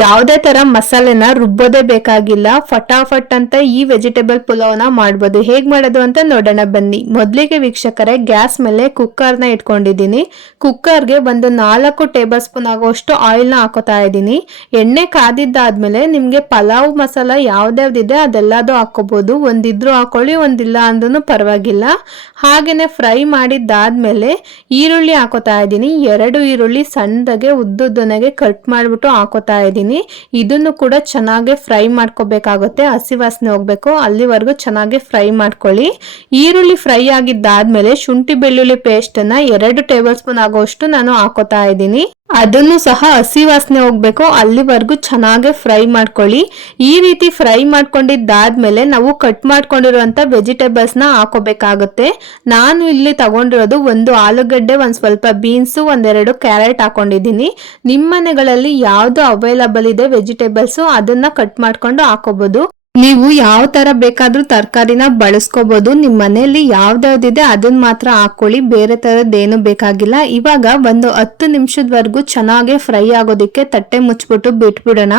ಯಾವುದೇ ತರ ಮಸಾಲೆನ ರುಬ್ಬೋದೇ ಬೇಕಾಗಿಲ್ಲ. ಫಟಾಫಟ್ ಅಂತ ಈ ವೆಜಿಟೇಬಲ್ ಪುಲಾವ್ನ ಮಾಡ್ಬೋದು. ಹೇಗ್ ಮಾಡೋದು ಅಂತ ನೋಡೋಣ ಬನ್ನಿ. ಮೊದಲಿಗೆ ವೀಕ್ಷಕರೇ, ಗ್ಯಾಸ್ ಮೇಲೆ ಕುಕ್ಕರ್ನ ಇಟ್ಕೊಂಡಿದ್ದೀನಿ. ಕುಕ್ಕರ್ಗೆ ಒಂದು ನಾಲ್ಕು ಟೇಬಲ್ ಸ್ಪೂನ್ ಆಗುವಷ್ಟು ಆಯಿಲ್ನ ಹಾಕೋತಾ ಇದ್ದೀನಿ. ಎಣ್ಣೆ ಕಾದಿದ್ದಾದ್ಮೇಲೆ ನಿಮ್ಗೆ ಪಲಾವ್ ಮಸಾಲ ಯಾವ್ದ್ಯಾವ್ದಿದೆ ಅದೆಲ್ಲದೂ ಹಾಕೋಬಹುದು ಒಂದಿದ್ರು ಹಾಕೊಳ್ಳಿ, ಒಂದಿಲ್ಲ ಅಂದ್ರೂ ಪರವಾಗಿಲ್ಲ. ಹಾಗೇನೆ ಫ್ರೈ ಮಾಡಿದ್ದಾದ್ಮೇಲೆ ಈರುಳ್ಳಿ ಹಾಕೋತಾ ಇದ್ದೀನಿ. ಎರಡು ಈರುಳ್ಳಿ ಸಣ್ಣದಾಗೆ ಉದ್ದುದ್ದನೆಗೆ ಕಟ್ ಮಾಡಿಬಿಟ್ಟು ಹಾಕೋತಾ ಇದ್ದೀನಿ. ಇದನ್ನು ಕೂಡ ಚೆನ್ನಾಗಿ ಫ್ರೈ ಮಾಡ್ಕೋಬೇಕಾಗುತ್ತೆ. ಹಸಿ ವಾಸನೆ ಹೋಗ್ಬೇಕು. ಅಲ್ಲಿವರೆಗೂ ಚೆನ್ನಾಗಿ ಫ್ರೈ ಮಾಡ್ಕೊಳ್ಳಿ. ಈರುಳ್ಳಿ ಫ್ರೈ ಆಗಿದ್ದಾದ್ಮೇಲೆ ಶುಂಠಿ ಬೆಳ್ಳುಳ್ಳಿ ಪೇಸ್ಟ್ ಅನ್ನ ಎರಡು ಟೇಬಲ್ ಸ್ಪೂನ್ ಆಗೋಷ್ಟು ನಾನು ಹಾಕೋತಾ ಇದ್ದೀನಿ. ಅದನ್ನು ಸಹ ಹಸಿ ವಾಸನೆ ಹೋಗ್ಬೇಕು. ಅಲ್ಲಿವರೆಗೂ ಚೆನ್ನಾಗಿ ಫ್ರೈ ಮಾಡ್ಕೊಳ್ಳಿ. ಈ ರೀತಿ ಫ್ರೈ ಮಾಡ್ಕೊಂಡಿದ್ದಾದ್ಮೇಲೆ ನಾವು ಕಟ್ ಮಾಡ್ಕೊಂಡಿರುವಂತ ವೆಜಿಟೇಬಲ್ಸ್ನ ಹಾಕೋಬೇಕಾಗುತ್ತೆ. ನಾನು ಇಲ್ಲಿ ತಗೊಂಡಿರೋದು ಒಂದು ಆಲೂಗಡ್ಡೆ, ಒಂದು ಸ್ವಲ್ಪ ಬೀನ್ಸ್, ಒಂದೆರಡು ಕ್ಯಾರೆಟ್ ಹಾಕೊಂಡಿದ್ದೀನಿ. ನಿಮ್ಮ ಮನೆಗಳಲ್ಲಿ ಯಾವುದು ಅವೈಲಬಲ್ ಇದೆ ವೆಜಿಟೇಬಲ್ಸು, ಅದನ್ನ ಕಟ್ ಮಾಡ್ಕೊಂಡು ಹಾಕೋಬಹುದು ನೀವು ಯಾವ ತರ ಬೇಕಾದ್ರೂ ತರಕಾರಿನ ಬಳಸ್ಕೋಬಹುದು ನಿಮ್ ಮನೆಯಲ್ಲಿ ಯಾವ್ದಾವ್ದಿದೆ ಅದನ್ನ ಮಾತ್ರ ಹಾಕೊಳ್ಳಿ. ಬೇರೆ ತರದ್ದೇನು ಬೇಕಾಗಿಲ್ಲ. ಇವಾಗ ಒಂದು ಹತ್ತು ನಿಮಿಷದವರೆಗೂ ಚೆನ್ನಾಗಿ ಫ್ರೈ ಆಗೋದಿಕ್ಕೆ ತಟ್ಟೆ ಮುಚ್ಬಿಟ್ಟು ಬಿಟ್ಬಿಡೋಣ.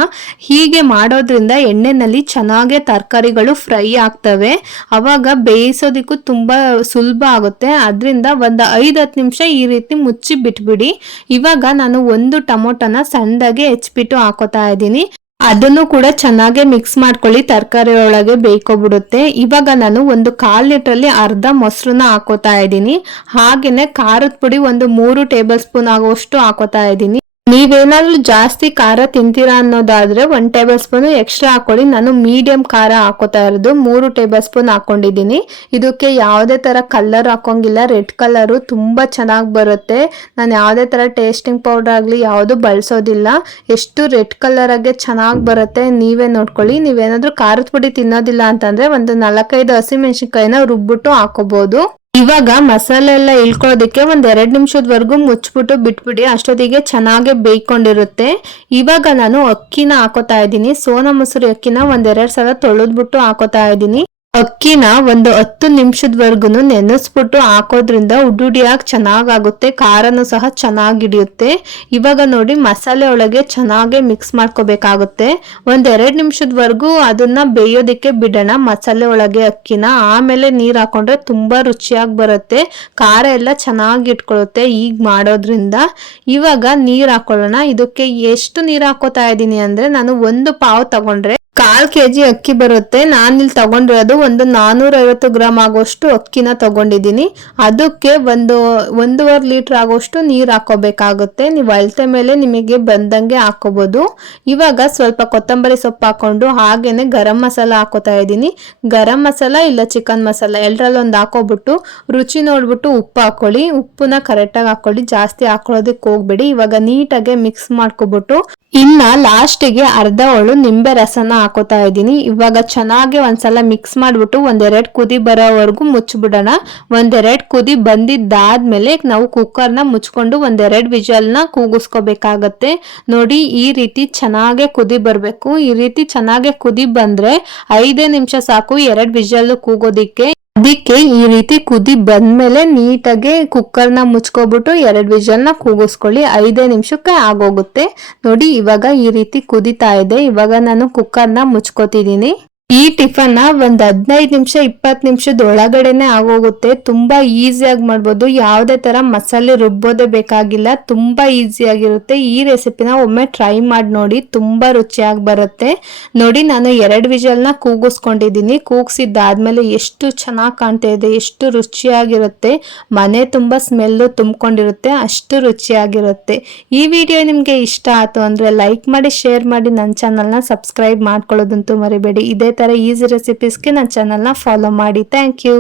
ಹೀಗೆ ಮಾಡೋದ್ರಿಂದ ಎಣ್ಣೆನಲ್ಲಿ ಚೆನ್ನಾಗೆ ತರಕಾರಿಗಳು ಫ್ರೈ ಆಗ್ತವೆ. ಅವಾಗ ಬೇಯಿಸೋದಿಕ್ಕೂ ತುಂಬಾ ಸುಲಭ ಆಗುತ್ತೆ. ಅದರಿಂದ ಒಂದು ಐದು ಹತ್ತು ನಿಮಿಷ ಈ ರೀತಿ ಮುಚ್ಚಿ ಬಿಟ್ಬಿಡಿ ಇವಾಗ ನಾನು ಒಂದು ಟೊಮೊಟೊನ ಸಣ್ಣದಾಗಿ ಹೆಚ್ಚಿಬಿಟ್ಟು ಹಾಕೋತಾ ಇದ್ದೀನಿ. ಅದನ್ನು ಕೂಡ ಚೆನ್ನಾಗಿ ಮಿಕ್ಸ್ ಮಾಡ್ಕೊಳ್ಳಿ, ತರಕಾರಿ ಒಳಗೆ ಬೇಯ್ಕೊಬಿಡುತ್ತೆ. ಇವಾಗ ನಾನು ಒಂದು ಕಾಲ್ ಲೀಟ್ರಲ್ಲಿ ಅರ್ಧ ಮೊಸರನ್ನ ಹಾಕೋತಾ ಇದ್ದೀನಿ. ಹಾಗೇನೆ ಖಾರದ ಪುಡಿ ಒಂದು ಮೂರು ಟೇಬಲ್ ಸ್ಪೂನ್ ಆಗುವಷ್ಟು ಹಾಕೋತಾ ಇದ್ದೀನಿ. ನೀವೇನಾದ್ರೂ ಜಾಸ್ತಿ ಖಾರ ತಿಂತೀರಾ ಅನ್ನೋದಾದ್ರೆ ಒನ್ ಟೇಬಲ್ ಸ್ಪೂನ್ ಎಕ್ಸ್ಟ್ರಾ ಹಾಕೊಳ್ಳಿ. ನಾನು ಮೀಡಿಯಂ ಖಾರ ಹಾಕೋತಾ ಇರೋದು. ಮೂರು ಟೇಬಲ್ ಸ್ಪೂನ್ ಹಾಕೊಂಡಿದ್ದೀನಿ. ಇದಕ್ಕೆ ಯಾವುದೇ ತರ ಕಲರ್ ಹಾಕೋಂಗಿಲ್ಲ. ರೆಡ್ ಕಲರು ತುಂಬಾ ಚೆನ್ನಾಗಿ ಬರುತ್ತೆ. ನಾನು ಯಾವುದೇ ತರ ಟೇಸ್ಟಿಂಗ್ ಪೌಡರ್ ಆಗಲಿ ಯಾವುದು ಬಳಸೋದಿಲ್ಲ. ಎಷ್ಟು ರೆಡ್ ಕಲರ್ ಚೆನ್ನಾಗಿ ಬರುತ್ತೆ ನೀವೇ ನೋಡ್ಕೊಳ್ಳಿ. ನೀವೇನಾದ್ರೂ ಖಾರದ ಪುಡಿ ತಿನ್ನೋದಿಲ್ಲ ಅಂತಂದ್ರೆ ಒಂದು ನಾಲ್ಕೈದು ಹಸಿಮೆಣಸಿನ್ಕಾಯಿನ ರುಬ್ಬಿಟ್ಟು ಹಾಕೋಬಹುದು ಇವಾಗ ಮಸಾಲೆ ಎಲ್ಲ ಇಳ್ಕೊಳ್ಳೋದಕ್ಕೆ ಒಂದ್ ಎರಡ್ ನಿಮಿಷದವರೆಗೂ ಮುಚ್ಚಿಬಿಟ್ಟು ಬಿಟ್ಬಿಡಿ. ಅಷ್ಟೊತ್ತಿಗೆ ಚೆನ್ನಾಗಿ ಬೇಯ್ಕೊಂಡಿರುತ್ತೆ. ಇವಾಗ ನಾನು ಅಕ್ಕಿನ ಹಾಕೋತಾ ಇದ್ದೀನಿ. ಸೋನಾ ಮಸೂರಿ ಅಕ್ಕಿನ ಒಂದೆರಡು ಸಲ ತೊಳೆದ್ಬಿಟ್ಟು ಹಾಕೋತಾ ಇದ್ದೀನಿ. ಅಕ್ಕಿನ ಒಂದು ಹತ್ತು ನಿಮಿಷದವರೆಗೂ ನೆನೆಸ್ಬಿಟ್ಟು ಹಾಕೋದ್ರಿಂದ ಉಡುಡಿಯಾಗಿ ಚೆನ್ನಾಗಾಗುತ್ತೆ, ಖಾರನೂ ಸಹ ಚೆನ್ನಾಗಿ ಹಿಡಿಯುತ್ತೆ ಇವಾಗ ನೋಡಿ ಮಸಾಲೆ ಒಳಗೆ ಚೆನ್ನಾಗೆ ಮಿಕ್ಸ್ ಮಾಡ್ಕೋಬೇಕಾಗುತ್ತೆ. ಒಂದ್ ಎರಡ್ ನಿಮಿಷದವರೆಗೂ ಅದನ್ನ ಬೇಯೋದಕ್ಕೆ ಬಿಡೋಣ ಮಸಾಲೆ ಒಳಗೆ ಅಕ್ಕಿನ. ಆಮೇಲೆ ನೀರು ಹಾಕೊಂಡ್ರೆ ತುಂಬಾ ರುಚಿಯಾಗಿ ಬರುತ್ತೆ, ಖಾರ ಎಲ್ಲ ಚೆನ್ನಾಗಿ ಇಟ್ಕೊಳ್ಳುತ್ತೆ ಈಗ ಮಾಡೋದ್ರಿಂದ. ಇವಾಗ ನೀರು ಹಾಕೊಳ್ಳೋಣ. ಇದಕ್ಕೆ ಎಷ್ಟು ನೀರು ಹಾಕೋತಾ ಇದ್ದೀನಿ ಅಂದ್ರೆ ನಾನು ಒಂದು ಪಾವ್ ತಗೊಂಡ್ರೆ ಕಾಲ್ ಕೆಜಿ ಅಕ್ಕಿ ಬರುತ್ತೆ. ನಾನಿಲ್ಲಿ ತಗೊಂಡಿರೋದು ಒಂದು ನಾನೂರ ಐವತ್ತು ಗ್ರಾಮ್ ಆಗೋಷ್ಟು ಅಕ್ಕಿನ ತಗೊಂಡಿದ್ದೀನಿ. ಅದಕ್ಕೆ ಒಂದು, ಒಂದೂವರೆ ಲೀಟರ್ ಆಗೋಷ್ಟು ನೀರು ಹಾಕೋಬೇಕಾಗುತ್ತೆ. ನೀವು ಅಳತೆ ಮೇಲೆ ನಿಮಗೆ ಬಂದಂಗೆ ಹಾಕೋಬಹುದು ಇವಾಗ ಸ್ವಲ್ಪ ಕೊತ್ತಂಬರಿ ಸೊಪ್ಪು ಹಾಕೊಂಡು ಹಾಗೇನೆ ಗರಂ ಮಸಾಲ ಹಾಕೋತಾ ಇದ್ದೀನಿ. ಗರಂ ಮಸಾಲ ಇಲ್ಲ ಚಿಕನ್ ಮಸಾಲ ಎರಡರಲ್ಲಿ ಒಂದು ಹಾಕೋಬಿಟ್ಟು ರುಚಿ ನೋಡ್ಬಿಟ್ಟು ಉಪ್ಪು ಹಾಕೊಳ್ಳಿ. ಉಪ್ಪನ್ನ ಕರೆಕ್ಟಾಗಿ ಹಾಕೊಳ್ಳಿ. ಜಾಸ್ತಿ ಹಾಕೊಳ್ಳೋದಕ್ಕೆ ಹೋಗ್ಬೇಡಿ. ಇವಾಗ ನೀಟಾಗಿ ಮಿಕ್ಸ್ ಮಾಡ್ಕೊಬಿಟ್ಟು ಇನ್ನ ಲಾಸ್ಟಿಗೆ ಅರ್ಧ ಒಳು ನಿಂಬೆ ರಸನ ಹಾಕೋತಾ ಇದ್ದೀನಿ. ಇವಾಗ ಚೆನ್ನಾಗಿ ಒಂದ್ಸಲ ಮಿಕ್ಸ್ ಮಾಡ್ಬಿಟ್ಟು ಒಂದೆರಡು ಕುದಿ ಬರೋವರೆಗೂ ಮುಚ್ಚಿಬಿಡೋಣ ಒಂದೆರಡು ಕುದಿ ಬಂದಿದ್ದಾದ್ಮೇಲೆ ನಾವು ಕುಕ್ಕರ್ನ ಮುಚ್ಕೊಂಡು ಒಂದೆರಡು ವಿಜಲ್ನ ಕೂಗಿಸ್ಕೋಬೇಕಾಗತ್ತೆ. ನೋಡಿ, ಈ ರೀತಿ ಚೆನ್ನಾಗೆ ಕುದಿ ಬರಬೇಕು. ಈ ರೀತಿ ಚೆನ್ನಾಗೆ ಕುದಿ ಬಂದರೆ ಐದೇ ನಿಮಿಷ ಸಾಕು ಎರಡು ವಿಜಲ್ ಕೂಗೋದಿಕ್ಕೆ. ಅದಕ್ಕೆ ಈ ರೀತಿ ಕುದಿ ಬಂದ್ಮೇಲೆ ನೀಟಾಗಿ ಕುಕ್ಕರ್ನ ಮುಚ್ಕೊಬಿಟ್ಟು ಎರಡು ವಿಜಲ್ನ ಕೂಗಿಸ್ಕೊಳ್ಳಿ. ಐದೇ ನಿಮಿಷಕ್ಕೆ ಆಗೋಗುತ್ತೆ. ನೋಡಿ, ಇವಾಗ ಈ ರೀತಿ ಕುದಿತಾ ಇದೆ. ಇವಾಗ ನಾನು ಕುಕ್ಕರ್ನ ಮುಚ್ಕೋತಿದ್ದೀನಿ. ಈ ಟಿಫನ್ ಒಂದು ಹದಿನೈದು ನಿಮಿಷ, ಇಪ್ಪತ್ತು ನಿಮಿಷದ ಒಳಗಡೆನೆ ಆಗೋಗುತ್ತೆ. ತುಂಬಾ ಈಸಿಯಾಗಿ ಮಾಡ್ಬೋದು. ಯಾವುದೇ ತರ ಮಸಾಲೆ ರುಬ್ಬೋದೇ ಬೇಕಾಗಿಲ್ಲ. ತುಂಬಾ ಈಸಿಯಾಗಿರುತ್ತೆ ಈ ರೆಸಿಪಿನ ಒಮ್ಮೆ ಟ್ರೈ ಮಾಡಿ ನೋಡಿ. ತುಂಬಾ ರುಚಿಯಾಗಿ ಬರುತ್ತೆ. ನೋಡಿ, ನಾನು ಎರಡು ವಿಜಲ್ನ ಕೂಗಿಸ್ಕೊಂಡಿದ್ದೀನಿ. ಕೂಗಿಸಿದ್ದಾದಮೇಲೆ ಎಷ್ಟು ಚೆನ್ನಾಗಿ ಕಾಣ್ತಾ ಇದೆ. ಎಷ್ಟು ರುಚಿಯಾಗಿರುತ್ತೆ. ಮನೆ ತುಂಬಾ ಸ್ಮೆಲ್ಲು ತುಂಬಿಕೊಂಡಿರುತ್ತೆ. ಅಷ್ಟು ರುಚಿಯಾಗಿರುತ್ತೆ. ಈ ವಿಡಿಯೋ ನಿಮಗೆ ಇಷ್ಟ ಆಯ್ತು ಅಂದರೆ ಲೈಕ್ ಮಾಡಿ, ಶೇರ್ ಮಾಡಿ. ನನ್ನ ಚಾನಲ್ನ ಸಬ್ಸ್ಕ್ರೈಬ್ ಮಾಡ್ಕೊಳ್ಳೋದಂತೂ ಮರಿಬೇಡಿ. ಇದೇ ಥರ ಈಸಿ ರೆಸಿಪೀಸ್ಗೆ ನನ್ನ ಚಾನಲ್ನ ಫಾಲೋ ಮಾಡಿ. Thank you